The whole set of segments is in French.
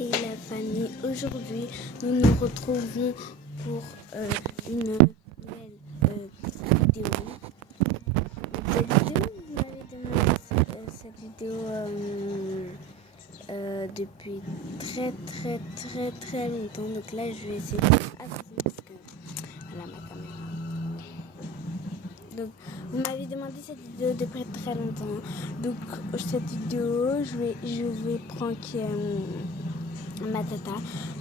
Hey la famille, aujourd'hui nous nous retrouvons pour une nouvelle vidéo. Vous m'avez demandé cette vidéo depuis très longtemps. Donc là je vais essayer de faire assez parce que voilà ma caméra. Donc vous m'avez demandé cette vidéo depuis très longtemps. Donc cette vidéo je vais pranker ma tata.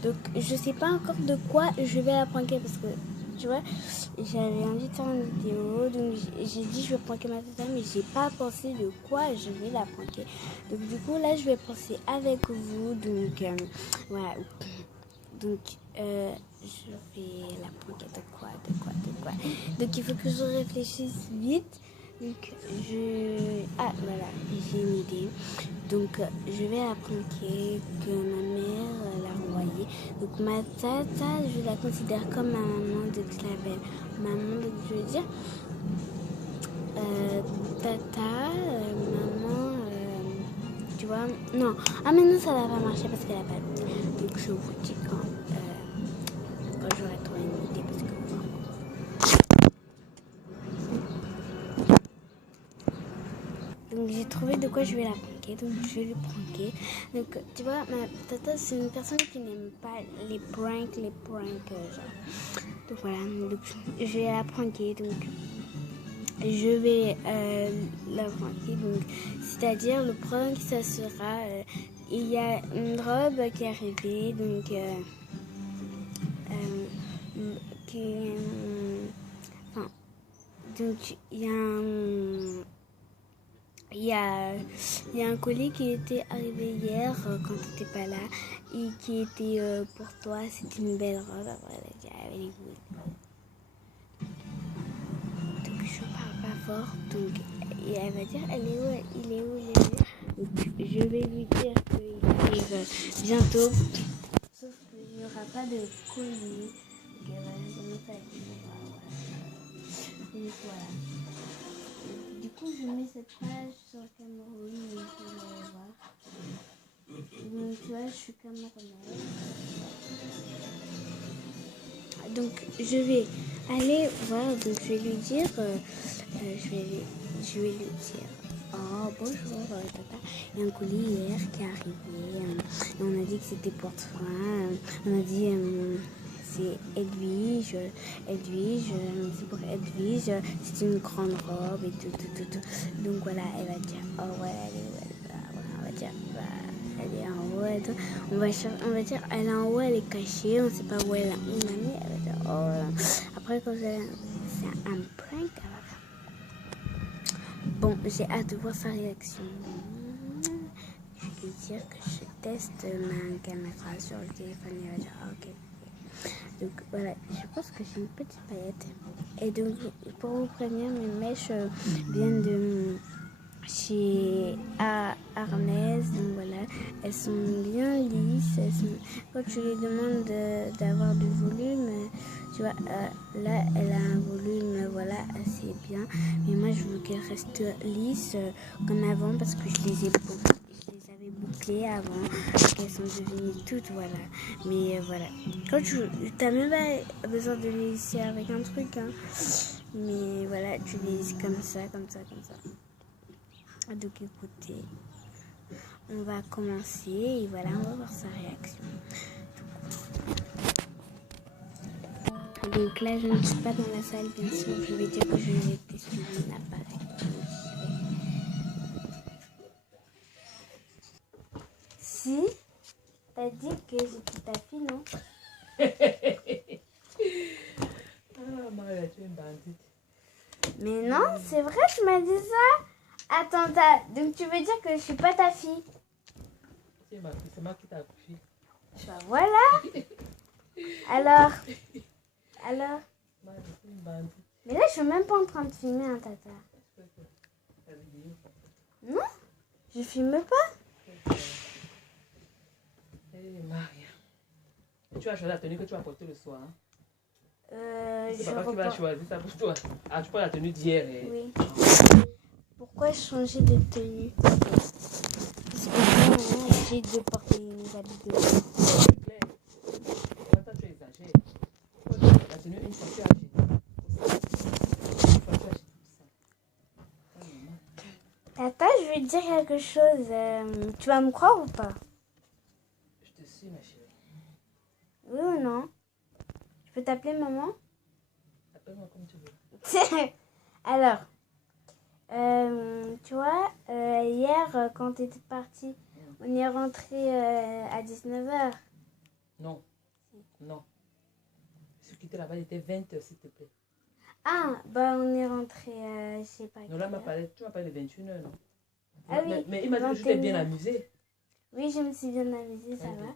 Donc je sais pas encore de quoi je vais la pranker parce que tu vois j'avais envie de faire une vidéo, donc j'ai dit je vais pranker ma tata, mais j'ai pas pensé de quoi je vais la pranker. Donc du coup là je vais penser avec vous. Donc voilà. Donc je vais la pranker de quoi. Donc il faut que je réfléchisse vite. Donc voilà, j'ai une idée. Donc je vais la pranker que ma mère l'a renvoyée. Donc ma tata, je la considère comme ma maman, donc je l'appelle maman. Donc je veux dire tata, maman, tu vois. Non, maintenant ça va pas marcher parce qu'elle a pas de. Donc je vous dis quand j'aurai trouvé une idée parce que donc j'ai trouvé de quoi je vais la pranker, donc je vais lui pranker. Donc tu vois, ma tata c'est une personne qui n'aime pas les pranks genre. Donc voilà, donc je vais la pranker, donc je vais la pranker. Donc c'est-à-dire le prank ça sera, il y a une robe qui est arrivée, donc donc il y a un colis qui était arrivé hier quand tu n'étais pas là et qui était pour toi. C'était une belle robe. Après, elle est cool. Donc je parle pas fort. Donc et elle va dire elle est où, il est où, donc je vais lui dire qu'il arrive bientôt. Sauf qu'il n'y aura pas de colis. Donc elle va commencer à dire donc voilà. Du coup, je mets cette page sur le Cameroun, donc vous allez voir. Donc, tu vois, je suis camerounaise. Donc, je vais aller voir, donc je vais lui dire, oh, bonjour, tata. Il y a un colis hier qui est arrivé. On a dit que c'était pour toi. On a dit... c'est Edwige, c'est pour Edwige, c'est une grande robe et tout. Donc voilà, elle va dire, oh ouais, on va dire, elle est en haut et tout. On va dire, elle est en haut, elle est cachée, on ne sait pas où elle a mis, elle va dire, oh. Après, quand c'est un prank, bon, j'ai hâte de voir sa réaction. Je vais lui dire que je teste ma caméra sur le téléphone, elle va dire, ok. Donc voilà, je pense que j'ai une petite paillette. Et donc pour vous prévenir, mes mèches viennent de chez Hermès. Donc voilà, elles sont bien lisses. Quand tu lui demandes d'avoir du volume, tu vois, là elle a un volume voilà assez bien. Mais moi je veux qu'elle reste lisse comme avant parce que je les avais bouclées avant, qu'elles sont devenues toutes, voilà. Mais voilà, quand tu n'as même pas besoin de les lisser avec un truc, hein. Mais voilà, tu les lisses comme ça. Donc écoutez, on va commencer et voilà, on va voir sa réaction. Donc là, je ne suis pas dans la salle, bien sûr. Je vais dire que je vais tester mon appareil. Si, t'as dit que j'étais ta fille, non? Ah, Maria, tu es une bandite. Mais non, c'est vrai, tu m'as dit ça. Attends, donc tu veux dire que je suis pas ta fille? C'est ma fille, c'est moi qui t'ai accouché. Bah voilà. Alors Maria, tu es une bandite. mais là, je suis même pas en train de filmer, un tata. Ta vidéo. Non, je filme pas. Hé, Maria. Et tu as choisi la tenue que tu vas porter le soir, hein? C'est papa qui va choisir ça pour toi. Ah, tu prends la tenue d'hier. Oui. Pourquoi changer de tenue? Parce que j'ai de porter une vidéo. C'est clair. Toi, tu exagères. La tenue, une fois, tu as acheté. Une fois, tu as acheté tout ça. Tata, je vais te dire quelque chose. Tu vas me croire ou pas? Je te suis, ma chérie. Oui ou non? Je peux t'appeler maman? Appelle-moi comme tu veux. Alors, tu vois, hier, quand tu étais partie, on est rentré à 19h. Non. Non. Je suis quitté là-bas, il était 20h, s'il te plaît. Ah, bah on est rentré, je sais pas. Non, là, tu m'as parlé de 21h, non? Ah oui. Mais il m'a dit que je t'ai bien amusé. Oui, je me suis bien amusée, ça Okay. va.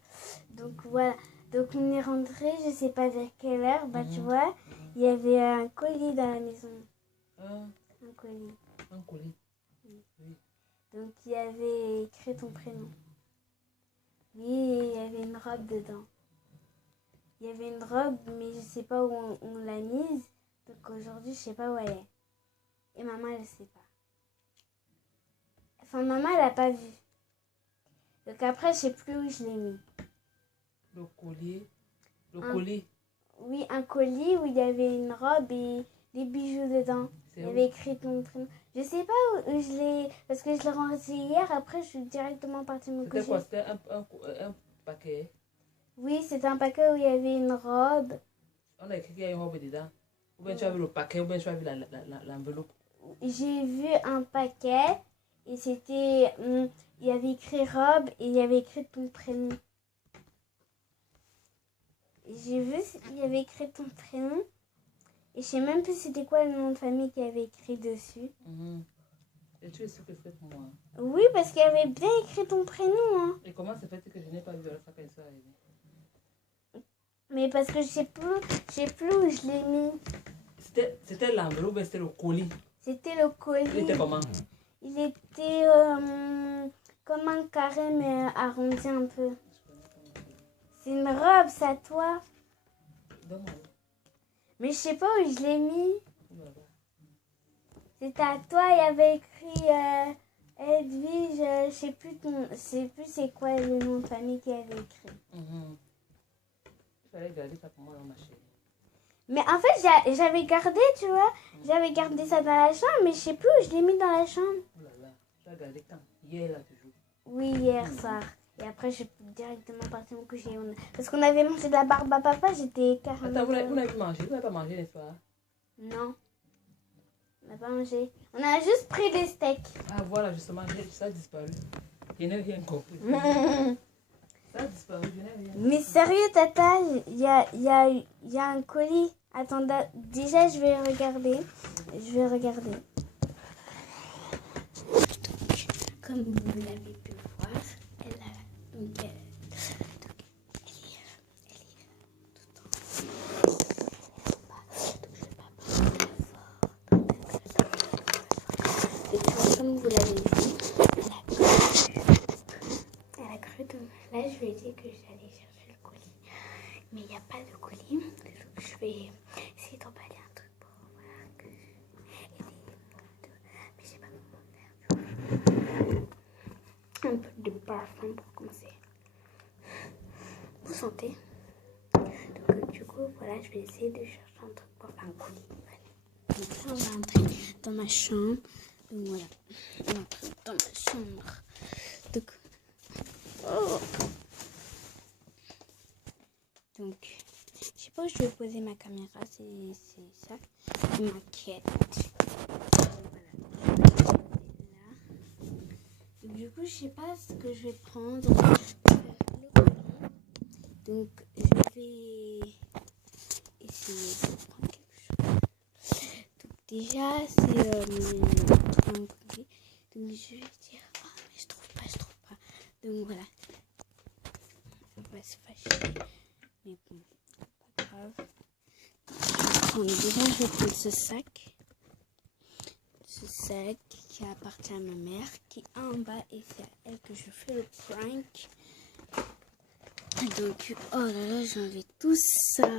Donc voilà. Donc on est rentré, je sais pas vers quelle heure. Bah tu vois, il y avait un colis dans la maison. Un colis. Un colis. Oui. Donc il y avait écrit ton prénom. Oui, et il y avait une robe dedans. Il y avait une robe, mais je sais pas où on l'a mise. Donc aujourd'hui, je sais pas où elle est. Et maman, elle sait pas. Enfin, maman, elle a pas vu. Donc après, je sais plus où je l'ai mis. Le collier. Le colis. Oui, un colis où il y avait une robe et des bijoux dedans. Il y avait écrit ton prénom. Je sais pas où je l'ai... Parce que je l'ai rangé hier. Après, je suis directement partie me coucher. C'était quoi? C'était un paquet? Oui, c'était un paquet où il y avait une robe. On a écrit qu'il y a une robe dedans. Ou bien tu as vu le paquet, ou bien tu as vu l'enveloppe. J'ai vu un paquet et c'était... il y avait écrit robe et il y avait écrit ton prénom. J'ai vu, il y avait écrit ton prénom. Et je sais même plus c'était quoi le nom de famille qu'il y avait écrit dessus. Et tu es sûre que c'était pour moi? Oui, parce qu'il y avait bien écrit ton prénom. Hein. Et comment ça fait que je n'ai pas vu alors ça quand ils sont arrivés? Mais parce que je sais plus où je l'ai mis. C'était l'enveloppe ou c'était le colis? C'était le colis. Il était comment? Il était comme un carré mais arrondi un peu. C'est une robe, c'est à toi. Donne-moi. Mais je sais pas où je l'ai mis. C'était à toi, il y avait écrit Edwige, je sais plus c'est quoi le nom de famille qu'il y avait écrit. Il fallait garder ça pour moi dans ma chérie. Mais en fait, j'avais gardé, tu vois. J'avais gardé ça dans la chambre, mais je sais plus où je l'ai mis dans la chambre. Oh là là, tu as gardé quand? Hier là toujours? Oui, hier soir. Et après, je suis directement partie me coucher. Parce qu'on avait mangé de la barbe à papa, j'étais carrément... Attends, vous n'avez pas mangé, n'est-ce pas? Non. On n'a pas mangé. On a juste pris des steaks. Ah voilà, justement, ça a disparu. Je n'ai rien compris. Ça a disparu, je n'ai rien compris. Mais sérieux, Tata, il y a un colis. Attends, déjà, je vais regarder. Comme vous l'avez pu voir, elle a... Donc, elle est tout le temps. Et comme vous l'avez vu, elle a cru. Donc là, je lui ai dit que j'allais chercher le colis. Mais il n'y a pas de colis. Donc je vais essayer d'emballer un truc pour voir que mais je sais pas comment faire. Un peu de parfum pour commencer. Vous sentez? Donc du coup, voilà, je vais essayer de chercher un truc pour faire un colis. Voilà. Donc là, on va entrer dans ma chambre. Donc voilà, on entre dans ma chambre. Donc, Donc, je sais pas où je vais poser ma caméra, c'est ça, ma quête. Voilà. Du coup, je sais pas ce que je vais prendre. Donc, je vais essayer de prendre quelque chose. Donc, déjà, c'est un colis. Donc, je vais dire, mais je trouve pas. Donc, voilà. On va se fâcher. Mais bon, pas grave. Donc, déjà, je vais prendre ce sac. Ce sac qui appartient à ma mère, qui est en bas, et c'est à elle que je fais le prank. Donc, oh là là, j'ai enlevé tout ça.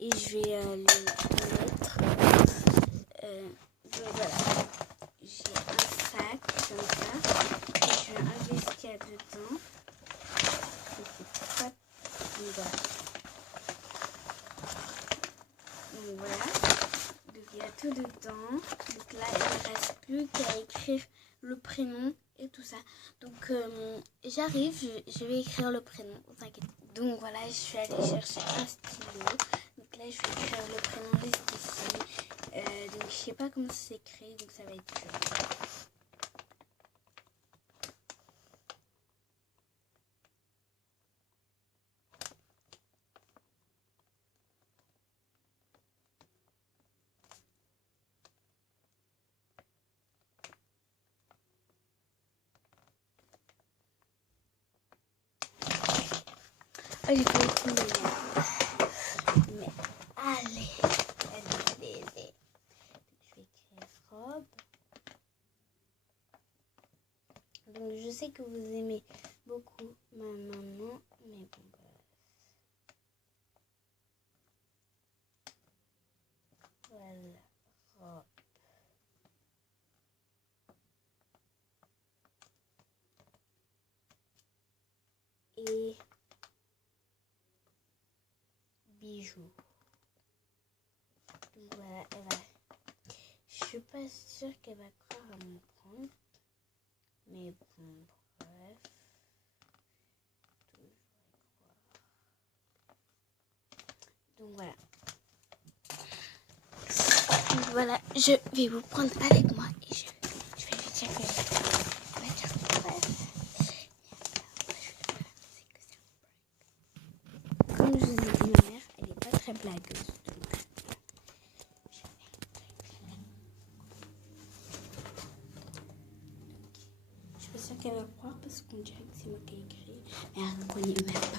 Et je vais le mettre. Donc voilà. J'ai un sac comme ça. Et je vais enlever ce qu'il y a dedans. Donc voilà. Donc voilà. Donc il y a tout dedans. Donc là, il ne reste plus qu'à écrire le prénom et tout ça. Donc j'arrive, je vais écrire le prénom. T'inquiète. Donc voilà, je suis allée chercher un stylo. Donc là, je vais écrire le prénom juste ici. Donc je sais pas comment ça s'écrit, donc ça va être dur. Oh, j'ai pas beaucoup de lumière. Mais allez. Je vais écrire robe. Donc je sais que vous aimez beaucoup ma maman, mais bon bref. Voilà, robe. Et bijoux. Donc voilà, elle va. Je suis pas sûre qu'elle va croire à mon prendre. Mais bon, bref. Toujours y croire. Donc voilà. Donc voilà, je vais vous prendre avec moi et je vais lui dire que elle va dire bref. Comme je vous ai dit, ma mère, elle n'est pas très blagueuse. Je suis sûre qu'elle va croire parce qu'on dirait que c'est moi qui ai écrit. Mais elle ne connaît même pas